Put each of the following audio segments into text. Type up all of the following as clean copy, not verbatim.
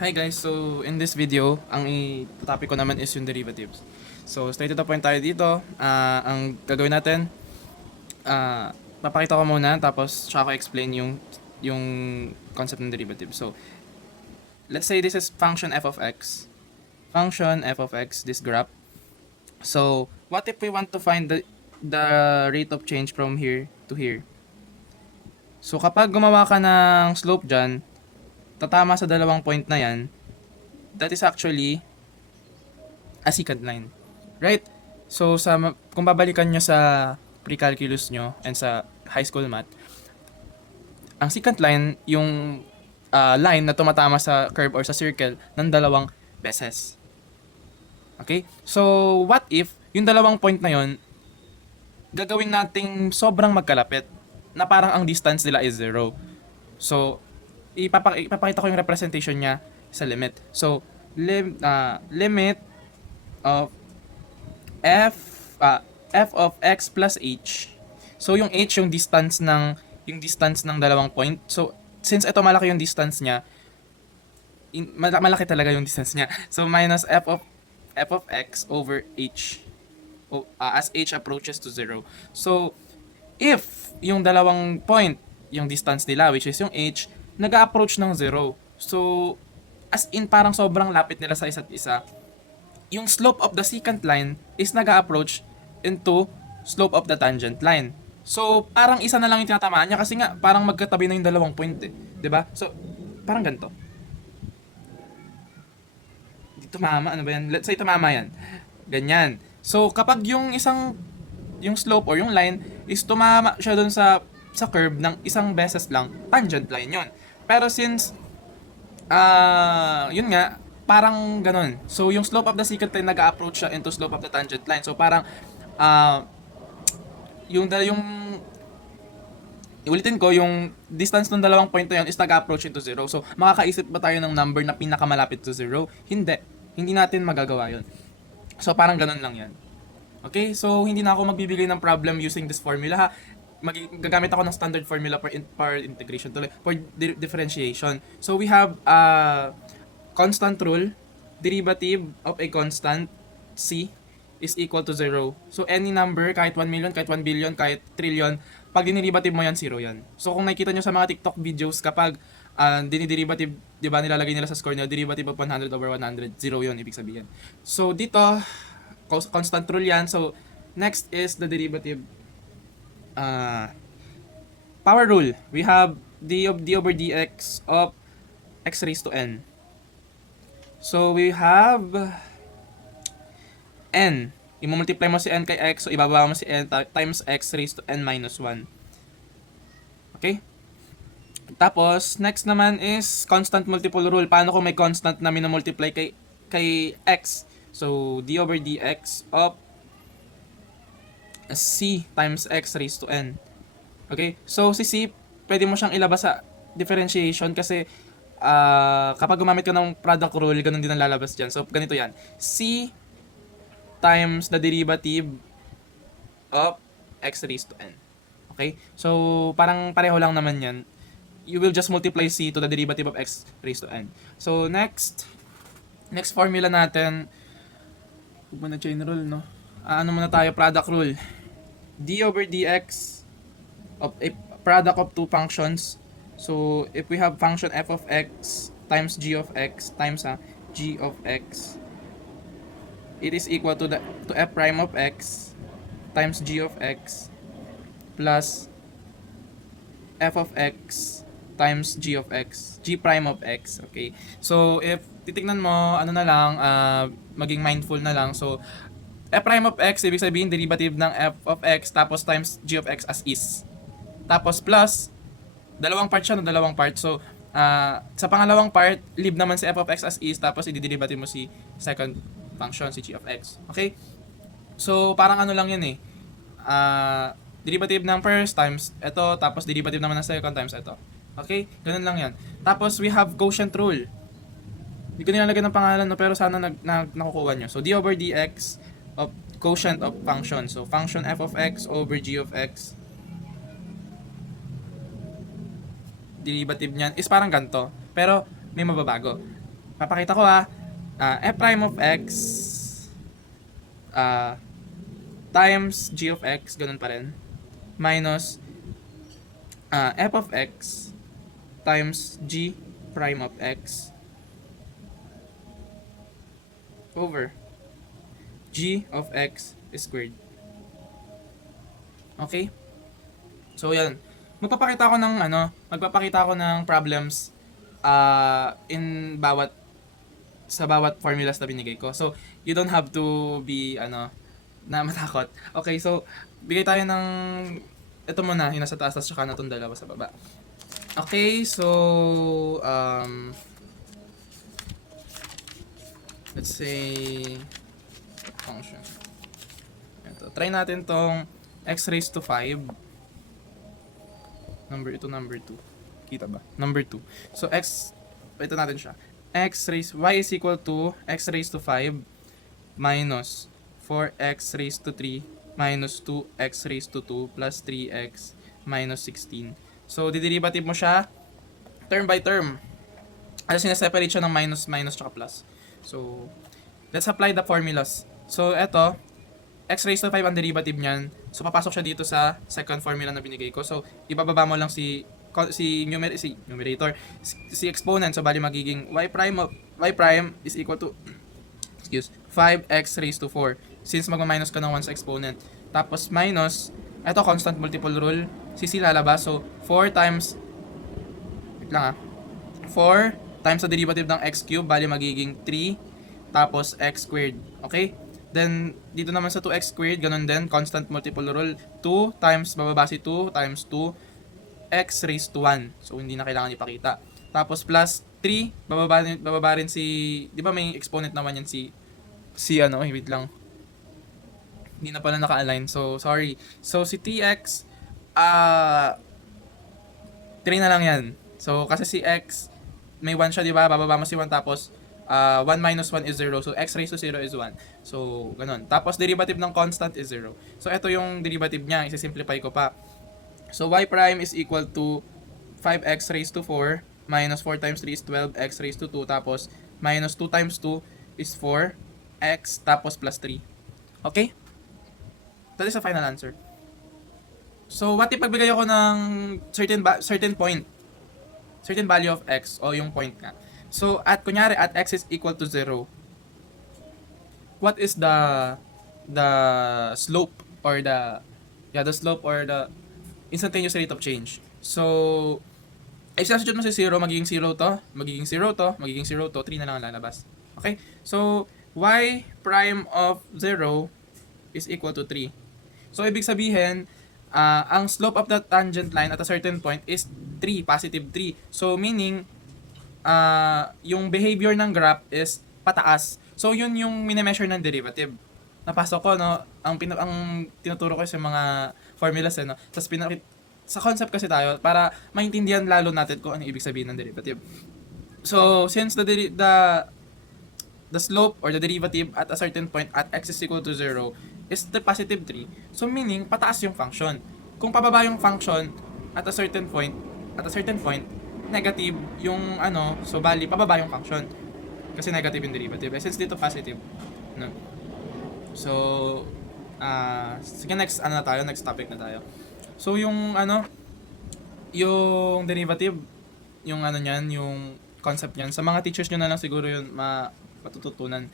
Hi guys, so in this video, ang topic ko naman is yung derivatives. So straight to the point tayo dito. Ang gagawin natin, papakita ko muna tapos tsaka ko explain yung concept ng derivative. So let's say this is function f of x. Function f of x, this graph. So what if we want to find the rate of change from here to here? So kapag gumawa ka ng slope dyan, tatama sa dalawang point na yan, that is actually a secant line. Right? So, kung babalikan nyo sa pre-calculus nyo and sa high school math, ang secant line, yung line na tumatama sa curve or sa circle ng dalawang beses. Okay? So, what if yung dalawang point na yon gagawin nating sobrang magkalapit na parang ang distance nila is 0. So, ipapakita ko yung representation niya sa limit. So, limit of f f of x plus h. So, yung h yung distance ng dalawang point. So, since ito malaki yung distance niya, malaki talaga yung distance niya. So, minus f of x over h as h approaches to 0. So, if yung dalawang point, yung distance nila, which is yung h, nag-approach ng 0. So, as in parang sobrang lapit nila sa isa't isa, yung slope of the secant line is nag-approach into slope of the tangent line. So, parang isa na lang yung tinatamaan niya kasi nga parang magkatabi na yung dalawang point eh. 'Di ba? So, parang ganito. Dito tumama, ano ba yan? Let's say tumama yan. Ganyan. So, kapag yung slope or yung line is tumama siya doon sa curve ng isang beses lang, tangent line yon. Pero since yun nga, parang ganun. So, yung slope of the secant line nag-approach siya into slope of the tangent line. So, parang yung ulitin ko, yung distance ng dalawang point na yun is nag-approach into 0. So, makakaisip ba tayo ng number na pinakamalapit to 0? Hindi. Hindi natin magagawa yun. So, parang ganun lang yan. Okay? So, hindi na ako magbibigay ng problem using this formula ha. Gagamit ako ng standard formula for integration tuloy, for differentiation. So, we have constant rule, derivative of a constant c is equal to 0. So, any number, kahit 1 million, kahit 1 billion, kahit trillion, pag diniderivative mo yan, 0 yan. So, kung nakikita nyo sa mga TikTok videos, kapag diniderivative, di ba, nilalagay nila sa score nila, derivative of 100 over 100, 0 yun, ibig sabihin. So, dito, constant rule yan. So, next is the derivative power rule. We have d over dx of x raised to n. So, we have n. I-multiply mo si n kay x, so ibababa mo si n times x raised to n minus 1. Okay? Tapos, next naman is constant multiple rule. Paano kung may constant na minumultiply kay x? So, d over dx of c times x raised to n. Okay? So, si c, pwede mo siyang ilabas sa differentiation kasi kapag gumamit ka ng product rule, ganun din ang lalabas dyan. So, ganito yan. C times the derivative of x raised to n. Okay? So, parang pareho lang naman yan. You will just multiply c to the derivative of x raised to n. So, next formula natin, huwag mo na chain rule, no? Ano muna tayo? Product rule. D over dx of a product of two functions. So, if we have function f of x times g of x times g of x, it is equal to f prime of x times g of x plus f of x times g of x, g prime of x. Okay. So, if titignan mo, ano na lang, maging mindful na lang. So, f prime of x, ibig sabihin, derivative ng f of x, tapos times g of x as is. Tapos plus, dalawang part siya, dalawang part. So, sa pangalawang part, leave naman si f of x as is, tapos i-derivative mo si second function, si g of x. Okay? So, parang ano lang yun eh. Derivative ng first times ito, tapos derivative naman ng second times ito. Okay? Ganun lang yan. Tapos, we have quotient rule. Hindi ko nilalagay ng pangalan, no, pero sana nakukuha nyo. So, d over dx of quotient of function. So, function f of x over g of x. Derivative niyan is parang ganito. Pero, may mababago. Papakita ko f prime of x ah, times g of x, ganun pa rin, minus f of x times g prime of x over g of x squared. Okay? So, yan. Magpapakita ako ng problems sa bawat formulas na binigay ko. So, you don't have to be, na matakot. Okay, so, bigay tayo ng, ito muna, yung nasa taas, tsaka na itong dalawa sa baba. Okay, so, let's say, function. Ito, try natin tong x raised to 5. Number 2. Kita ba? Number 2. So, ito natin siya. Y is equal to x raised to 5 minus 4x raised to 3 minus 2x raised to 2 plus 3x minus 16. So, diderivative mo siya term by term. Ano, sineseparate siya ng minus, tsaka plus. So, let's apply the formulas. So, eto, x raised to 5 ang derivative niyan. So, papasok siya dito sa second formula na binigay ko. So, ibababa mo lang si numerator, si exponent. So, bali magiging y prime is equal to 5x raised to 4. Since magma-minus ka ng 1 sa exponent. Tapos, minus, eto constant multiple rule. CC lalabas. So, 4 times, 4 times the derivative ng x cube, bali magiging 3, tapos x squared. Okay? Then, dito naman sa 2x squared, ganun din, constant multiple rule. 2 times, bababa si 2 times 2, x raised to 1. So, hindi na kailangan ipakita. Tapos, plus 3, bababa rin si, di ba may exponent naman yan wait lang. Hindi na pala naka-align. So, sorry. So, si tx, 3 na lang yan. So, kasi si x, may 1 siya, di ba? Bababa mo si 1, tapos 1 minus 1 is 0. So, x raised to 0 is 1. So, ganun. Tapos, derivative ng constant is 0. So, ito yung derivative niya. Isi-simplify ko pa. So, y prime is equal to 5x raised to 4 minus 4 times 3 is 12x raised to 2. Tapos, minus 2 times 2 is 4x tapos plus 3. Okay? That is the final answer. So, what if pagbigay ako ng certain point? Certain value of x o yung point nga. So, kunyari, at x is equal to 0, what is the slope or the instantaneous rate of change? So, i-substitute mo si 0, magiging 0 to, magiging 0 to, magiging 0 to, 3 na lang ang lalabas. Okay? So, y prime of 0 is equal to 3. So, ibig sabihin, ang slope of the tangent line at a certain point is 3, positive 3. So, meaning, yung behavior ng graph is pataas. So, yun yung mini-measure ng derivative. Napasok ko, no? Ang tinuturo ko sa mga formulas, no? Tapos, sa concept kasi tayo, para maintindihan lalo natin kung ano ibig sabihin ng derivative. So, since the slope or the derivative at a certain point at x is equal to 0 is the positive 3. So, meaning, pataas yung function. Kung pababa yung function at a certain point, negative yung so bali, pababa yung function. Kasi negative yung derivative. Since dito positive. No? So, sige, next topic na tayo. So, yung yung derivative, yung niyan, yung concept niyan, sa mga teachers nyo na lang siguro yun matututunan.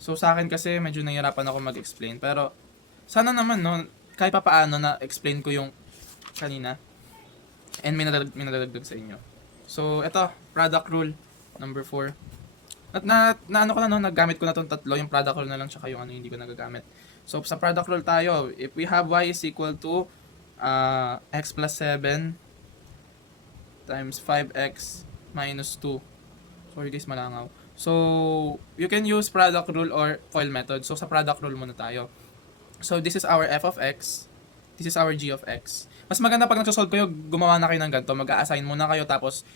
So, sa akin kasi medyo nahihirapan ako mag-explain. Pero, sana naman, no, kahit pa paano na-explain ko yung kanina. And may nadadagdag sa inyo. So, ito, product rule, number 4. At naggamit ko na itong tatlo, yung product rule na lang, tsaka yung hindi ko nagagamit. So, sa product rule tayo, if we have y is equal to x plus 7 times 5x minus 2. Sorry guys, malangaw. So, you can use product rule or FOIL method. So, sa product rule muna tayo. So, this is our f of x. This is our g of x. Mas maganda pag nagsosolve kayo, gumawa na kayo ng ganito. Mag-a-assign muna kayo, tapos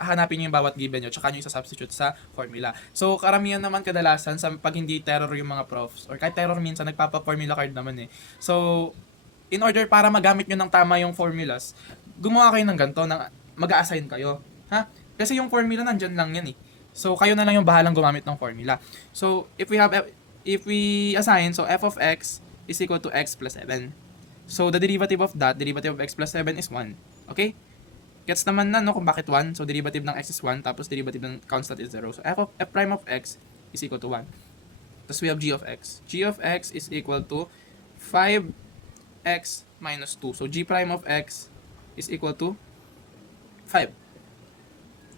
hanapin nyo yung bawat given nyo, tsaka nyo isa-substitute sa formula. So, karamihan naman kadalasan, pag hindi terror yung mga profs, or kahit terror minsan, nagpapa-formula card naman eh. So, in order para magamit nyo ng tama yung formulas, gumawa kayo ng ganito, mag-a-assign kayo. Ha? Kasi yung formula nandyan lang yan eh. So, kayo na lang yung bahalang gumamit ng formula. So, if we assign, so f of x is equal to x plus 7. So, the derivative of that, derivative of x plus 7 is 1. Okay? Gets naman na, no, kung bakit 1. So, derivative ng x is 1, tapos derivative ng constant is 0. So, f prime of x is equal to 1. Tapos, we have g of x. G of x is equal to 5x minus 2. So, g prime of x is equal to 5.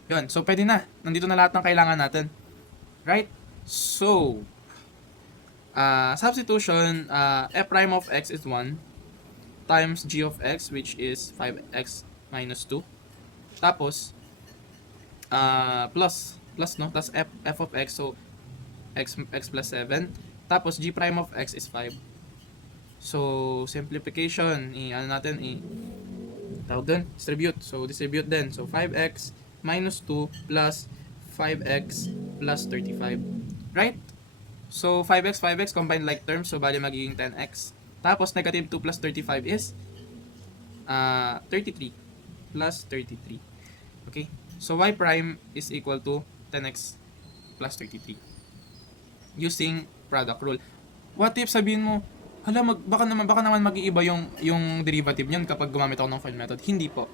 Yun. So, pwede na. Nandito na lahat ng kailangan natin. Right? So, substitution, f prime of x is 1 times g of x, which is 5x minus 2. Tapos, plus, no? Plus f of x, so, x plus 7. Tapos, g prime of x is 5. So, simplification, tawag dun, distribute. So, distribute din. So, 5x minus 2 plus 5x plus 35. Right? So, 5x combined like terms. So, bali magiging 10x. Tapos, negative 2 plus 35 is 33 plus 33. Okay? So, y prime is equal to 10x plus 33. Using product rule. What if sabihin mo, hala, baka naman mag-iiba yung derivative niyan kapag gumamit ako ng FOIL method. Hindi po.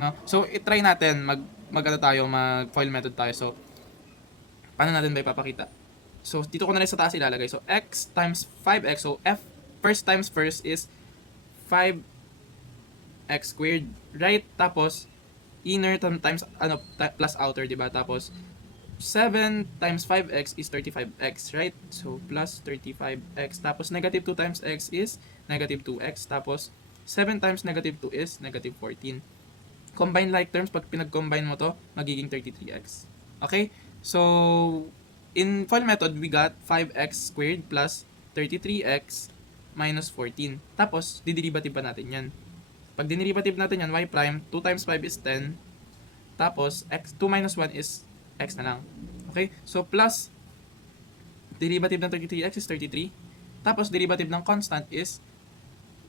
No? So, i-try natin mag-FOIL method tayo. So, paano natin ba ipapakita? So, dito ko na rin sa taas ilalagay. So, x times 5x. So, first times first is 5x squared. Right? Tapos, inner times, plus outer, diba? Tapos, 7 times 5x is 35x, right? So, plus 35x. Tapos, negative 2 times x is negative 2x. Tapos, 7 times negative 2 is negative 14. Combine like terms, pag pinag-combine mo to, magiging 33x. Okay? So, in FOIL method, we got 5x squared plus 33x minus 14. Tapos, diderivative pa natin yan. Pag dinerivative natin yan, y prime, 2 times 5 is 10. Tapos, 2 minus 1 is x na lang. Okay? So, plus, derivative ng 33x is 33. Tapos, derivative ng constant is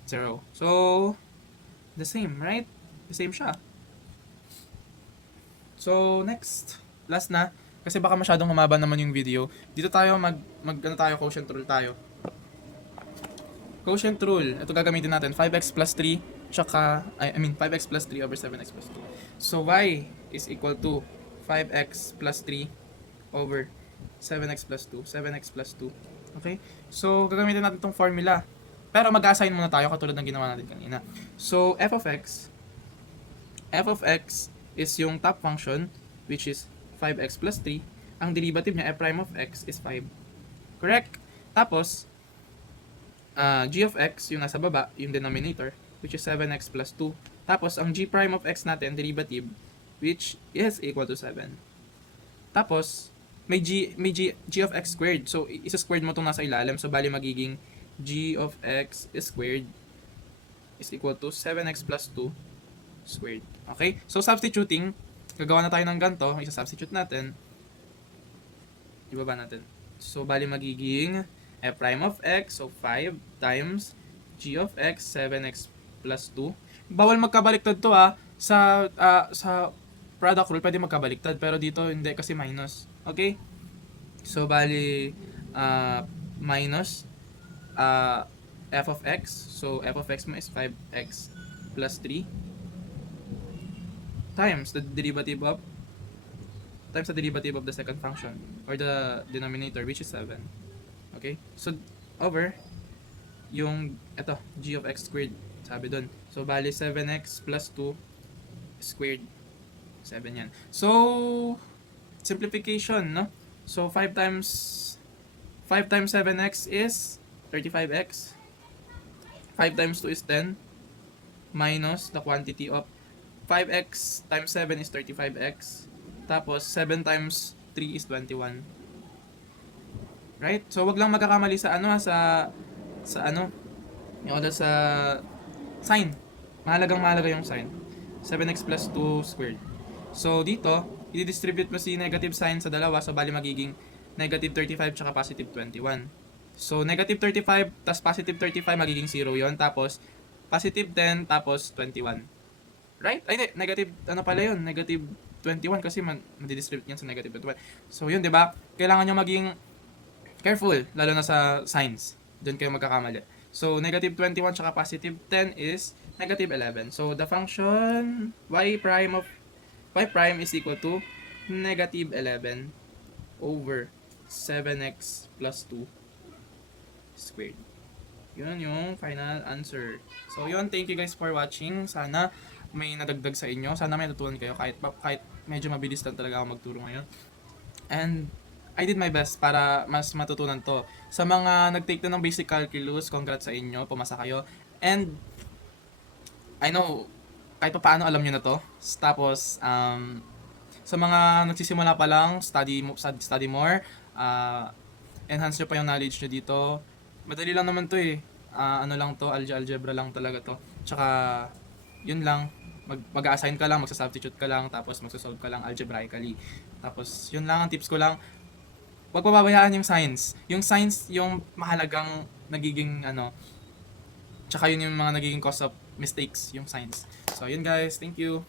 0. So, the same, right? The same siya. So, next. Last na. Kasi baka masyadong humaba naman yung video. Dito tayo quotient rule tayo. Quotient rule. Ito gagamitin natin. 5x plus 3, tsaka, 5x plus 3 over 7x plus 2. So, y is equal to 5x plus 3 over 7x plus 2. 7x plus 2. Okay? So, gagamitin natin itong formula. Pero mag-assign muna tayo katulad ng ginawa natin kanina. So, f of x is yung top function, which is 5x plus 3. Ang derivative niya, f prime of x, is 5. Correct? Tapos, g of x, yung nasa baba, yung denominator, which is 7x plus 2. Tapos, ang g prime of x natin, derivative, which is equal to 7. Tapos, may g of x squared. So, isa-squared mo itong nasa ilalim. So, bali magiging g of x squared is equal to 7x plus 2 squared. Okay? So, substituting, gagawa na tayo ng ganito. Isa-substitute natin. Ibaba natin. So, bali magiging f prime of x. So, 5 times g of x, 7x plus 2. Bawal magkabaliktad to sa product rule, pwede magkabaliktad. Pero dito, hindi kasi minus. Okay? So, bali, minus f of x. So, f of x mo is 5x plus 3 times the derivative of the second function or the denominator, which is 7. Okay? So, over yung g of x squared, sabi dun. So, bali 7x plus 2 squared. 7 yan. So, simplification, no? So, 5 times 7x is 35x. 5 times 2 is 10 minus the quantity of 5x times 7 is 35x. Tapos, 7 times 3 is 21. Right? So, wag lang magkakamali sa sa sign. Mahalaga yung sign. 7x plus 2 squared. So, dito, i-distribute mo si negative sign sa dalawa. So, bali magiging negative 35 tsaka positive 21. So, negative 35 tas positive 35 magiging 0 yon. Tapos, positive 10 tapos 21. Right? Ay, hindi. Negative, negative 21 kasi madidistribute yan sa negative 21. So yun, di ba? Kailangan nyo maging careful, lalo na sa signs. Doon kayo magkakamali. So negative 21 tsaka positive 10 is negative 11. So the function y prime is equal to negative 11 over 7x plus 2 squared. Yun yung final answer. So yun, thank you guys for watching. Sana may nadagdag sa inyo. Sana may natutunan kayo kahit medyo mabilis lang talaga ako magturo ngayon. And I did my best para mas matutunan to. Sa mga nag-take na ng basic calculus, congrats sa inyo, pumasa kayo. And I know kahit pa paano alam niyo na to. Tapos sa mga nagsisimula pa lang, study more, enhance nyo pa yung knowledge nyo dito. Madali lang naman to eh. Ano lang to, algebra lang talaga to. Tsaka, yun lang. Mag-assign ka lang, magsa-substitute ka lang, tapos magsa-solve ka lang algebraically. Tapos, yun lang ang tips ko lang. Huwag pababayaan yung science. Yung science, yung mahalagang nagiging, tsaka yun yung mga nagiging cause of mistakes, yung science. So, yun guys. Thank you.